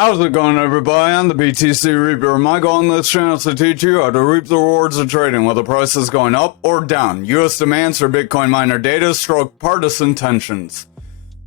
How's it going, everybody? I'm the BTC Reaper. My goal on this channel is to teach you how to reap the rewards of trading, whether price is going up or down. US demands for Bitcoin miner data stroke partisan tensions.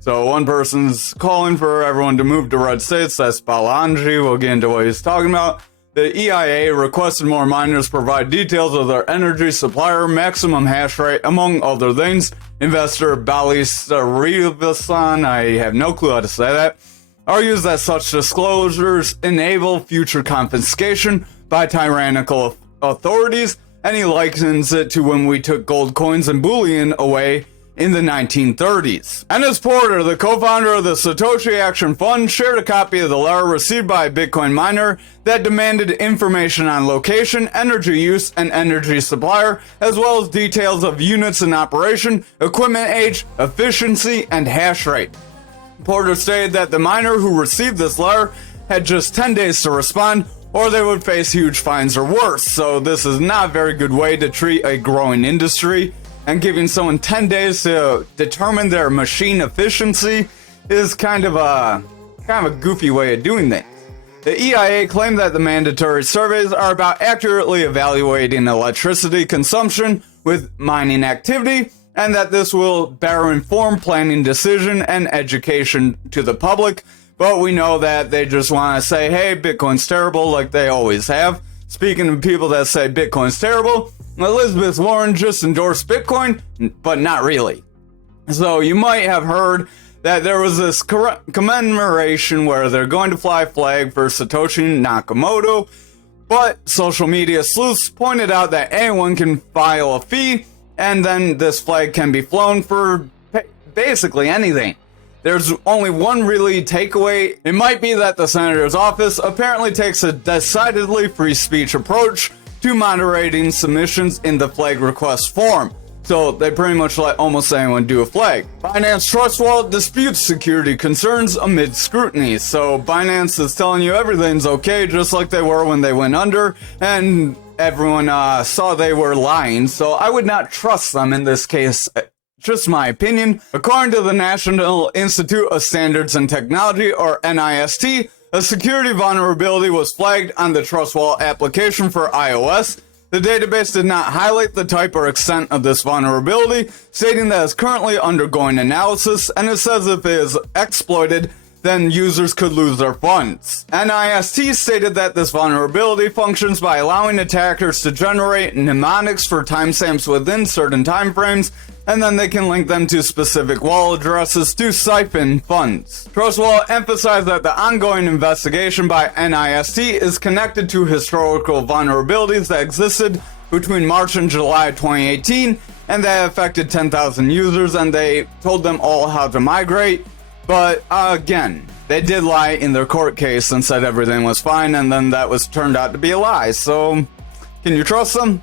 So one person's calling for everyone to move to red states. That's Balanji. We'll get into what he's talking about. The EIA requested more miners provide details of their energy supplier, maximum hash rate, among other things. Investor Bali Sarivasan, I have no clue how to say that, argues that such disclosures enable future confiscation by tyrannical authorities, and he likens it to when we took gold coins and bullion away in the 1930s. Ennis Porter, the co-founder of the Satoshi Action Fund, shared a copy of the letter received by a Bitcoin miner that demanded information on location, energy use, and energy supplier, as well as details of units in operation, equipment age, efficiency, and hash rate. Porter stated that the miner who received this letter had just 10 days to respond, or they would face huge fines or worse. So this is not a very good way to treat a growing industry, and giving someone 10 days to determine their machine efficiency is kind of a goofy way of doing things. The EIA claimed that the mandatory surveys are about accurately evaluating electricity consumption with mining activity, and that this will better inform planning decision and education to the public. But we know that they just want to say, hey, Bitcoin's terrible, like they always have. Speaking of people that say Bitcoin's terrible, Elizabeth Warren just endorsed Bitcoin, but not really. So you might have heard that there was this commemoration where they're going to fly a flag for Satoshi Nakamoto, but social media sleuths pointed out that anyone can file a fee, and then this flag can be flown for basically anything. There's only one really takeaway. It might be that the senator's office apparently takes a decidedly free speech approach to moderating submissions in the flag request form. So they pretty much let almost anyone do a flag. Binance Trust Wallet disputes security concerns amid scrutiny. So Binance is telling you everything's okay, just like they were when they went under, and everyone saw they were lying. So I would not trust them in this case. Just my opinion. According to the National Institute of Standards and Technology, or NIST, a security vulnerability was flagged on the Trust Wallet application for iOS. The database did not highlight the type or extent of this vulnerability, stating that it's currently undergoing analysis, and it says if it is exploited, then users could lose their funds. NIST stated that this vulnerability functions by allowing attackers to generate mnemonics for timestamps within certain timeframes, and then they can link them to specific wallet addresses to siphon funds. Trust Wallet emphasized that the ongoing investigation by NIST is connected to historical vulnerabilities that existed between March and July 2018, and that affected 10,000 users, and they told them all how to migrate. But again, they did lie in their court case and said everything was fine, and then that was turned out to be a lie. So, can you trust them?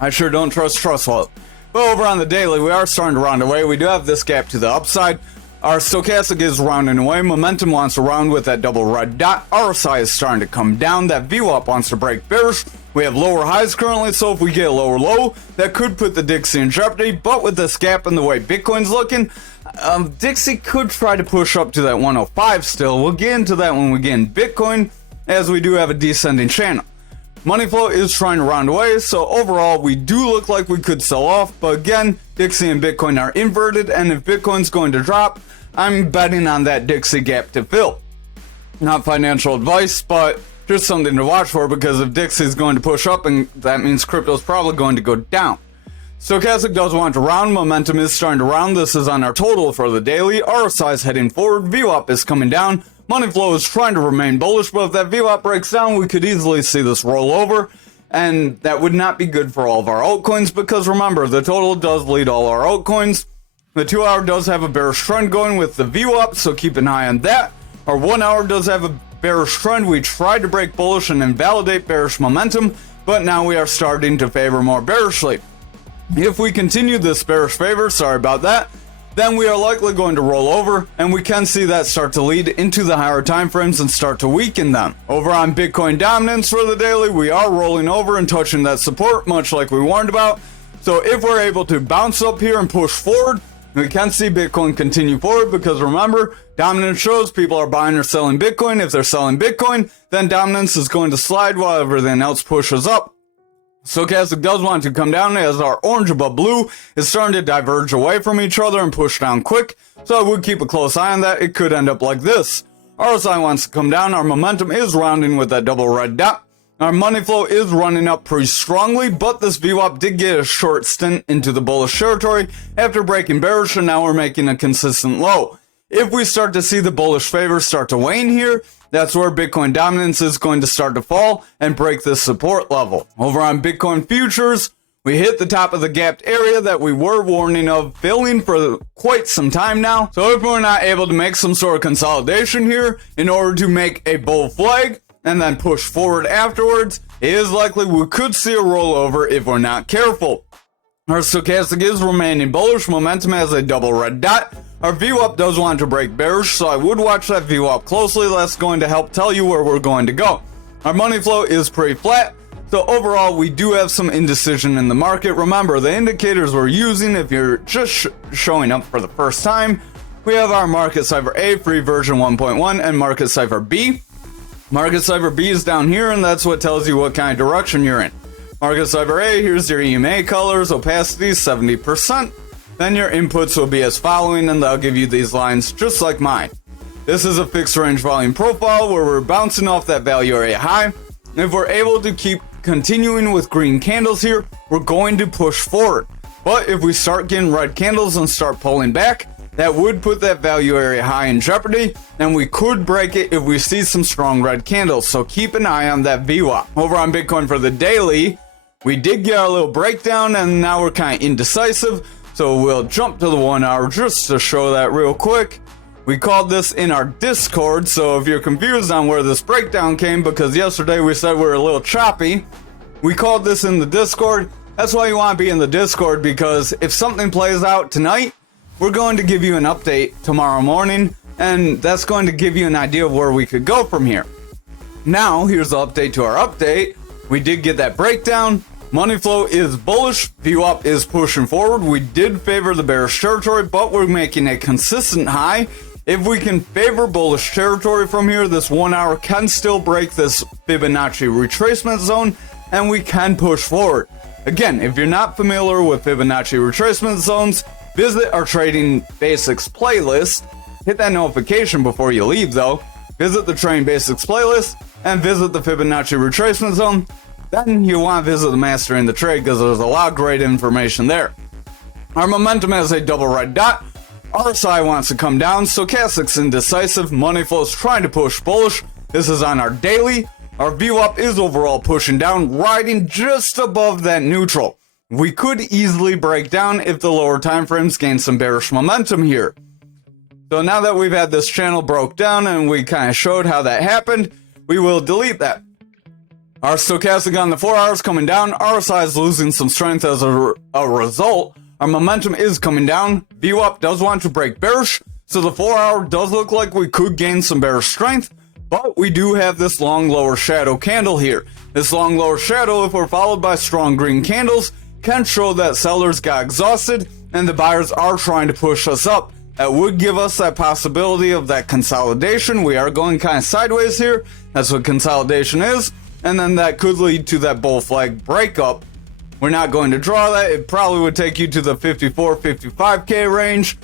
I sure don't trust Trust Wallet. But over on the daily, we are starting to round away. We do have this gap to the upside. Our stochastic is rounding away. Momentum wants to round with that double red dot. RSI is starting to come down. That VWAP wants to break bearish. We have lower highs currently, so if we get a lower low, that could put the Dixie in jeopardy. But with this gap and the way Bitcoin's looking, Dixie could try to push up to that 105 still. We'll get into that when we get in Bitcoin, as we do have a descending channel. Money flow is trying to round away, so overall we do look like we could sell off, but again, Dixie and Bitcoin are inverted, and if Bitcoin's going to drop, I'm betting on that Dixie gap to fill. Not financial advice, but just something to watch for, because if Dixie's going to push up, and that means crypto's probably going to go down. Stochastic does want to round, momentum is starting to round. This is on our total for the daily. RSI is heading forward, VWAP is coming down. Money flow is trying to remain bullish, but if that VWAP breaks down, we could easily see this roll over, and that would not be good for all of our altcoins, because remember, the total does lead all our altcoins. The 2 hour does have a bearish trend going with the VWAP, so keep an eye on that. Our 1 hour does have a bearish trend. We tried to break bullish and invalidate bearish momentum, but now we are starting to favor more bearishly. If we continue this bearish favor, sorry about that, then we are likely going to roll over, and we can see that start to lead into the higher time frames and start to weaken them. Over on Bitcoin dominance for the daily, we are rolling over and touching that support, much like we warned about. So if we're able to bounce up here and push forward, We can see Bitcoin continue forward because remember, dominance shows people are buying or selling Bitcoin. If they're selling Bitcoin, then dominance is going to slide while everything else pushes up. Stochastic does want to come down as our orange above blue is starting to diverge away from each other and push down quick, so I would keep a close eye on that. It could end up like this. RSI wants to come down. Our momentum is rounding with that double red dot. Our money flow is running up pretty strongly, but this VWAP did get a short stint into the bullish territory after breaking bearish, and now we're making a consistent low. If we start to see the bullish favor start to wane here, that's where Bitcoin dominance is going to start to fall and break this support level. Over on Bitcoin futures, we hit the top of the gapped area that we were warning of filling for quite some time now. So if we're not able to make some sort of consolidation here in order to make a bull flag and then push forward afterwards, it is likely we could see a rollover if we're not careful. Our stochastic is remaining bullish. Momentum has a double red dot. Our VWAP does want to break bearish, so I would watch that VWAP closely. That's going to help tell you where we're going to go. Our money flow is pretty flat, so overall we do have some indecision in the market. Remember, the indicators we're using, if you're just showing up for the first time, we have our Market Cipher A, free version 1.1, and Market Cipher B. Market Cipher B is down here, and that's what tells you what kind of direction you're in. Market Cipher A, here's your EMA colors, opacity 70%. Then your inputs will be as following, and they'll give you these lines just like mine. This is a fixed range volume profile where we're bouncing off that value area high. If we're able to keep continuing with green candles here, we're going to push forward. But if we start getting red candles and start pulling back, that would put that value area high in jeopardy, and we could break it if we see some strong red candles. So keep an eye on that VWAP. Over on Bitcoin for the daily, we did get our little breakdown, and now we're kind of indecisive. So we'll jump to the 1 hour just to show that real quick. We called this in our Discord, so if you're confused on where this breakdown came, because yesterday we said we were a little choppy, we called this in the Discord. That's why you want to be in the Discord, because if something plays out tonight, we're going to give you an update tomorrow morning, and that's going to give you an idea of where we could go from here. Now, here's the update to our update. We did get that breakdown. Money flow is bullish, VWAP is pushing forward. We did favor the bearish territory, but we're making a consistent high. If we can favor bullish territory from here, this 1 hour can still break this Fibonacci retracement zone, and we can push forward. Again, if you're not familiar with Fibonacci retracement zones, visit our Trading Basics playlist. Hit that notification before you leave though. Visit the Trading Basics playlist and visit the Fibonacci retracement zone. Then you want to visit the Mastering the Trade because there's a lot of great information there. Our momentum has a double red dot. RSI wants to come down. Stochastic's indecisive. Money flow's trying to push bullish. This is on our daily. Our VWAP is overall pushing down, riding just above that neutral. We could easily break down if the lower time frames gain some bearish momentum here. So now that we've had this channel broke down and we kind of showed how that happened, we will delete that. Our stochastic on the 4 hours coming down. RSI is losing some strength as a result. Our momentum is coming down. VWAP does want to break bearish, so the 4 hour does look like we could gain some bearish strength, but we do have this long lower shadow candle here. This long lower shadow, if we're followed by strong green candles, can show that sellers got exhausted and the buyers are trying to push us up. That would give us that possibility of that consolidation. We are going kind of sideways here. That's what consolidation is. And then that could lead to that bull flag breakup. We're not going to draw that. It probably would take you to the 54, 55K range.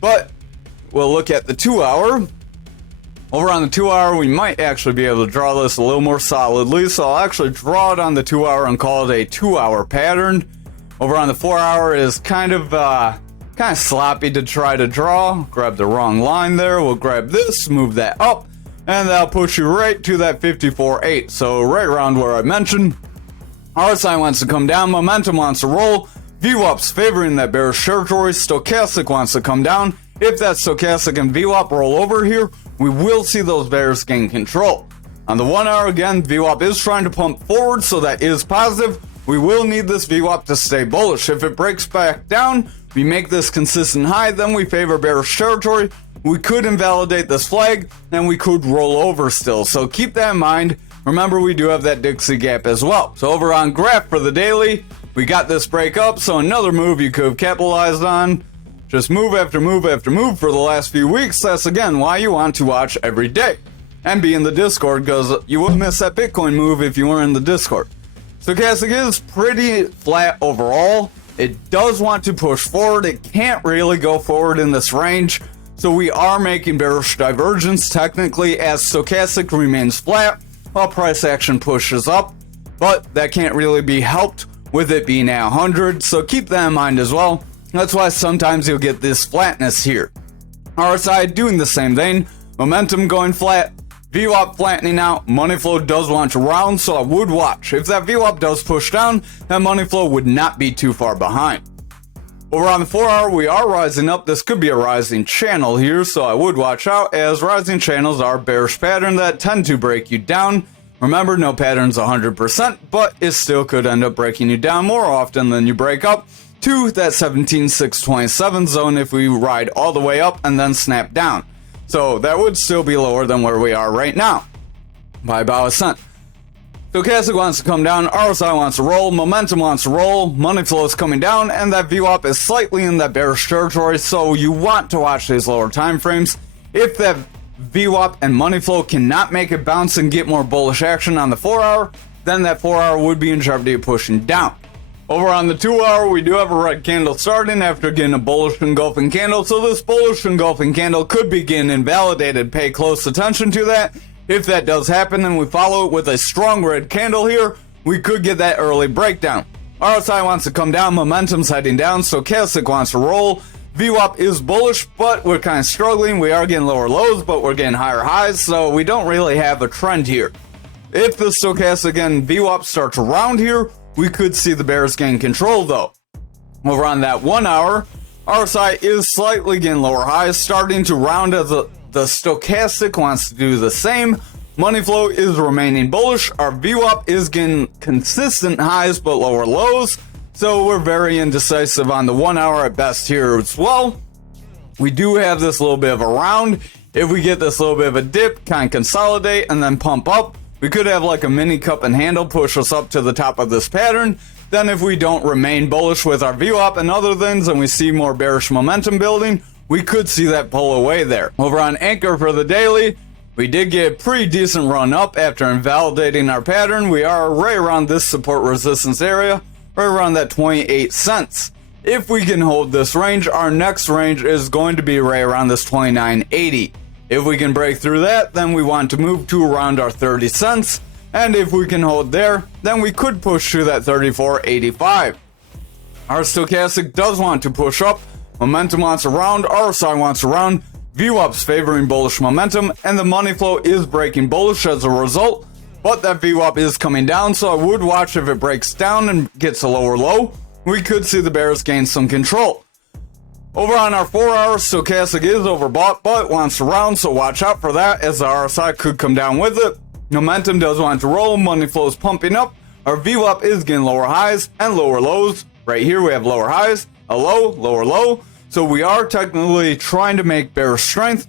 But we'll look at the 2 hour. Over on the 2 hour, we might actually be able to draw this a little more solidly. So I'll actually draw it on the 2 hour and call it a 2 hour pattern. Over on the 4 hour is kind of sloppy to try to draw. Grab the wrong line there. We'll grab this, move that up, and that'll push you right to that 54.8. So right around where I mentioned. RSI wants to come down, momentum wants to roll, VWAP's favoring that bearish territory, stochastic wants to come down. If that stochastic and VWAP roll over here, we will see those bears gain control. On the 1 hour again, VWAP is trying to pump forward, so that is positive. We will need this VWAP to stay bullish. If it breaks back down, we make this consistent high, then we favor bearish territory. We could invalidate this flag, and we could roll over still. So keep that in mind. Remember, we do have that Dixie gap as well. So over on graph for the daily, we got this break up. So another move you could have capitalized on. Just move after move after move for the last few weeks. That's again why you want to watch every day and be in the Discord, because you wouldn't miss that Bitcoin move if you were in the Discord. Stochastic is pretty flat overall. It does want to push forward. It can't really go forward in this range. So we are making bearish divergence technically as stochastic remains flat while price action pushes up. But that can't really be helped with it being at 100. So keep that in mind as well. That's why sometimes you'll get this flatness here. RSI doing the same thing. Momentum going flat. VWAP flattening out. Money flow does want to round, so I would watch. If that VWAP does push down, that money flow would not be too far behind. Over on the 4 hour, we are rising up. This could be a rising channel here, so I would watch out, as rising channels are bearish pattern that tend to break you down. Remember, no pattern's 100%, but it still could end up breaking you down more often than you break up to that 17,627 zone if we ride all the way up and then snap down. So that would still be lower than where we are right now by about a cent. Stochastic wants to come down, RSI wants to roll, momentum wants to roll, money flow is coming down, and that VWAP is slightly in that bearish territory, so you want to watch these lower time frames. If that VWAP and money flow cannot make it bounce and get more bullish action on the 4 hour, then that 4 hour would be in jeopardy of pushing down. Over on the 2 hour, we do have a red candle starting after getting a bullish engulfing candle, so this bullish engulfing candle could begin invalidated. Pay close attention to that. If that does happen and we follow it with a strong red candle here, we could get that early breakdown. RSI wants to come down, momentum's heading down, stochastic wants to roll. VWAP is bullish, but we're kind of struggling. We are getting lower lows, but we're getting higher highs, so we don't really have a trend here. If the stochastic and VWAP starts around here, we could see the bears gain control though. Over on that 1 hour, RSI is slightly getting lower highs, starting to round as the stochastic wants to do the same. Money flow is remaining bullish. Our VWAP is getting consistent highs but lower lows. So we're very indecisive on the 1 hour at best here as well. We do have this little bit of a round. If we get this little bit of a dip, kind of consolidate and then pump up, we could have like a mini cup and handle push us up to the top of this pattern. Then if we don't remain bullish with our VWAP and other things and we see more bearish momentum building, we could see that pull away there. Over on Ankr for the daily, we did get a pretty decent run up after invalidating our pattern. We are right around this support resistance area, right around that 28 cents. If we can hold this range, our next range is going to be right around this 29.80. If we can break through that, then we want to move to around our 30 cents. And if we can hold there, then we could push to that 34.85. Our stochastic does want to push up. Momentum wants to round, RSI wants to round, VWAP's favoring bullish momentum, and the money flow is breaking bullish as a result. But that VWAP is coming down, so I would watch if it breaks down and gets a lower low. We could see the bears gain some control. Over on our 4 hour, stochastic is overbought, but wants to round, so watch out for that as the RSI could come down with it. Momentum does want to roll, money flow is pumping up, our VWAP is getting lower highs and lower lows. Right here we have lower highs, a low, lower low, so we are technically trying to make bearish strength.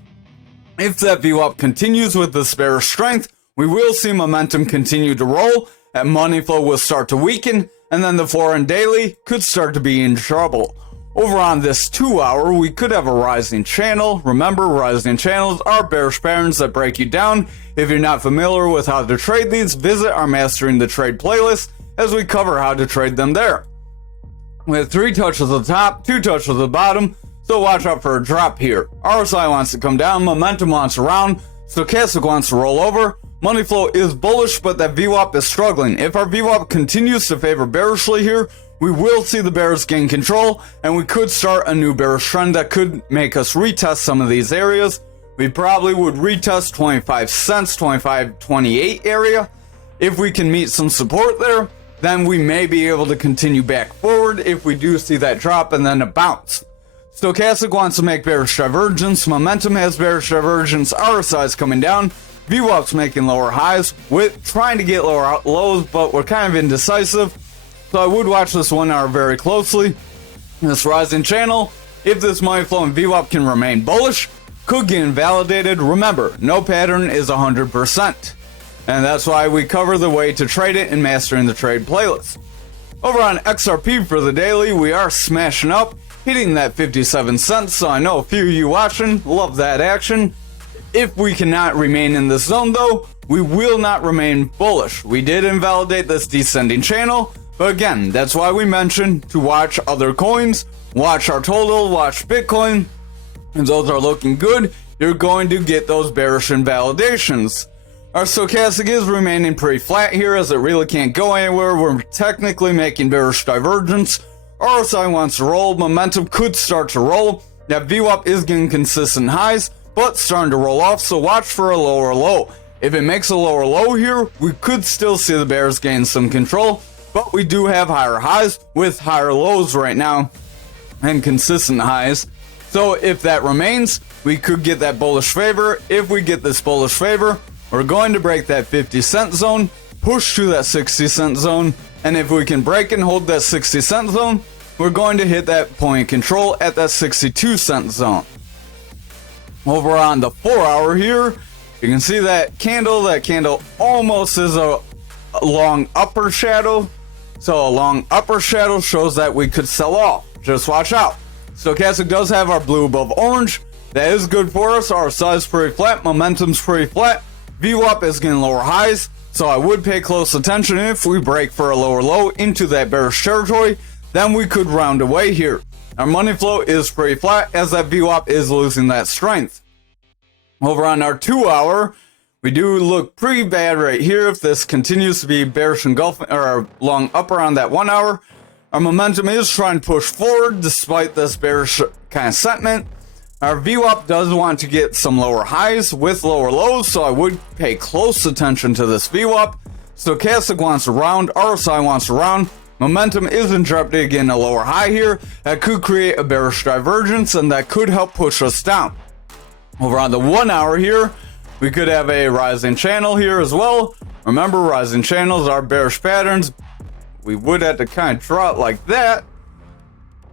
If that VWAP continues with this bearish strength, we will see momentum continue to roll, and money flow will start to weaken, and then the 4 and daily could start to be in trouble. Over on this 2 hour, we could have a rising channel. Remember, rising channels are bearish patterns that break you down. If you're not familiar with how to trade these, visit our Mastering the Trade playlist as we cover how to trade them there. We have 3 touches at the top, 2 touches at the bottom, so watch out for a drop here. RSI wants to come down, momentum wants to round, stochastic wants to roll over. Money flow is bullish, but that VWAP is struggling. If our VWAP continues to favor bearishly here, we will see the bears gain control, and we could start a new bearish trend that could make us retest some of these areas. We probably would retest 25 cents, 25.28 area. If we can meet some support there, then we may be able to continue back forward if we do see that drop and then a bounce. Stochastic wants to make bearish divergence, momentum has bearish divergence, RSI is coming down, VWAP's making lower highs, with trying to get lower lows, but we're kind of indecisive. So I would watch this 1 hour very closely. This rising channel, if this money flow and VWAP can remain bullish, could get invalidated. Remember, no pattern is 100%. And that's why we cover the way to trade it in Mastering the Trade playlist. Over on XRP for the daily, we are smashing up. hitting that 57 cents. So I know a few of you watching love that action. If we cannot remain in this zone though, we will not remain bullish. We did invalidate this descending channel, but again, that's why we mentioned to watch other coins, watch our total, watch Bitcoin. If those are looking good, you're going to get those bearish invalidations. Our stochastic is remaining pretty flat here as it really can't go anywhere. We're technically making bearish divergence. RSI wants to roll, momentum could start to roll. That VWAP is getting consistent highs, but starting to roll off, so watch for a lower low. If it makes a lower low here, we could still see the bears gain some control, but we do have higher highs with higher lows right now and consistent highs. So if that remains, we could get that bullish favor. If we get this bullish favor, we're going to break that 50 cent zone, push to that 60 cent zone, and if we can break and hold that 60 cent zone, we're going to hit that point of control at that 62 cent zone. Over on the 4 hour here, you can see that candle. That candle almost is a long upper shadow. So a long upper shadow shows that we could sell off. Just watch out. Stochastic does have our blue above orange. That is good for us. Our size pretty flat. Momentum's pretty flat. VWAP is getting lower highs. So I would pay close attention. If we break for a lower low into that bearish territory, then we could round away here. Our money flow is pretty flat as that VWAP is losing that strength. Over on our 2 hour, we do look pretty bad right here. If this continues to be bearish engulfing or long upper on that 1 hour, our momentum is trying to push forward despite this bearish kind of sentiment. Our VWAP does want to get some lower highs with lower lows, so I would pay close attention to this VWAP. Stochastic wants to round, RSI wants to round. Momentum is in jeopardy of getting a lower high here. That could create a bearish divergence and that could help push us down. Over on the 1 hour here, we could have a rising channel here as well. Remember, rising channels are bearish patterns. We would have to kind of draw it like that.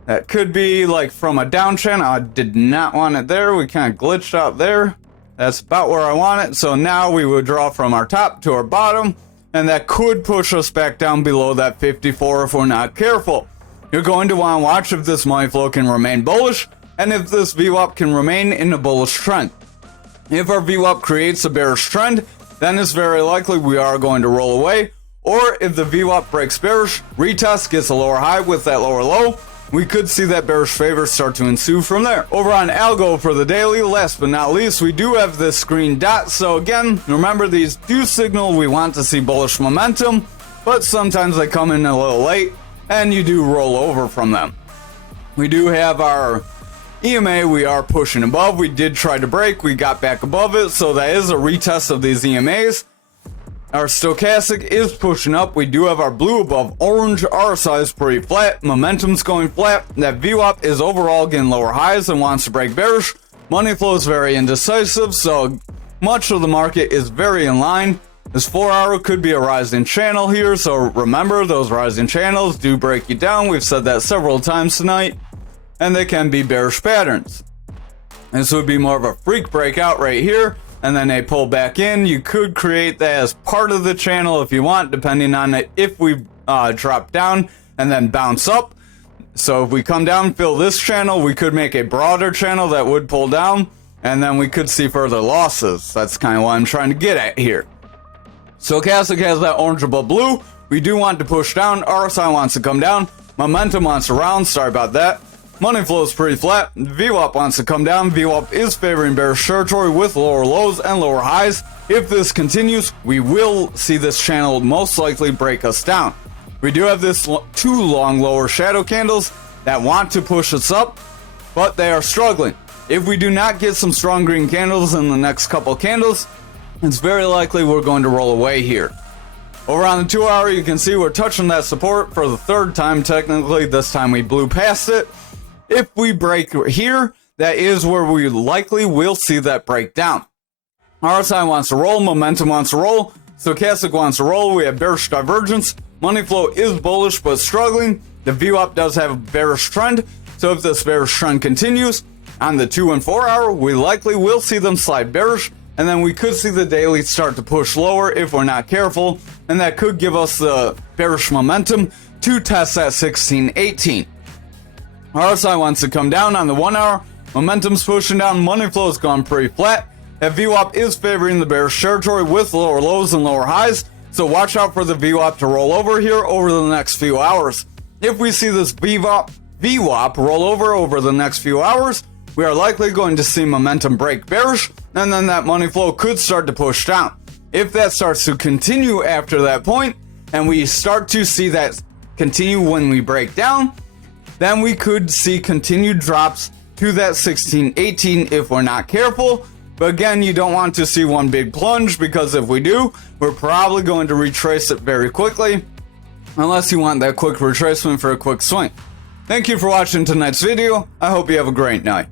That could be like from a down channel. I did not want it there. We kind of glitched out there. That's about where I want it. So now we would draw from our top to our bottom, and that could push us back down below that 54 if we're not careful. You're going to want to watch if this money flow can remain bullish, and if this VWAP can remain in a bullish trend. If our VWAP creates a bearish trend, then it's very likely we are going to roll away. Or if the VWAP breaks bearish, retest, gets a lower high with that lower low, we could see that bearish favor start to ensue from there. Over on Algo for the daily, last but not least, we do have this green dot. So again, remember these do signal we want to see bullish momentum, but sometimes they come in a little late and you do roll over from them. We do have our EMA, we are pushing above. We did try to break, we got back above it, so that is a retest of these EMAs. Our stochastic is pushing up. We do have our blue above orange. RSI is pretty flat. Momentum's going flat. That VWAP is overall getting lower highs and wants to break bearish. Money flow is very indecisive, so much of the market is very in line. This 4 hour could be a rising channel here, so remember those rising channels do break you down. We've said that several times tonight, and they can be bearish patterns. This would be more of a freak breakout right here, and then they pull back in. You could create that as part of the channel if you want, depending on it. If we drop down and then bounce up, so if we come down, fill this channel, we could make a broader channel that would pull down, and then we could see further losses. That's kind of what I'm trying to get at here. Stochastic has that orange above blue. We do want to push down. RSI wants to come down. Momentum wants to round. Sorry about that. Money flow is pretty flat. VWAP wants to come down. VWAP is favoring bearish territory with lower lows and lower highs. If this continues, we will see this channel most likely break us down. We do have this two long lower shadow candles that want to push us up, but they are struggling. If we do not get some strong green candles in the next couple candles, it's very likely we're going to roll away here. Over on the 2 hour, you can see we're touching that support for the third time technically. This time we blew past it. If we break here, that is where we likely will see that breakdown. RSI wants to roll, momentum wants to roll, stochastic wants to roll. We have bearish divergence. Money flow is bullish but struggling. The VWAP does have a bearish trend, so if this bearish trend continues on the 2 and 4 hour, we likely will see them slide bearish, and then we could see the daily start to push lower if we're not careful, and that could give us the bearish momentum to test that 1618. RSI wants to come down on the 1 hour. Momentum's pushing down. Money flow's gone pretty flat. That VWAP is favoring the bearish territory with lower lows and lower highs. So watch out for the VWAP to roll over here over the next few hours. If we see this VWAP roll over the next few hours, we are likely going to see momentum break bearish, and then that money flow could start to push down. If that starts to continue after that point, and we start to see that continue when we break down, then we could see continued drops to that 1618 if we're not careful. But again, you don't want to see one big plunge, because if we do, we're probably going to retrace it very quickly, unless you want that quick retracement for a quick swing. Thank you for watching tonight's video. I hope you have a great night.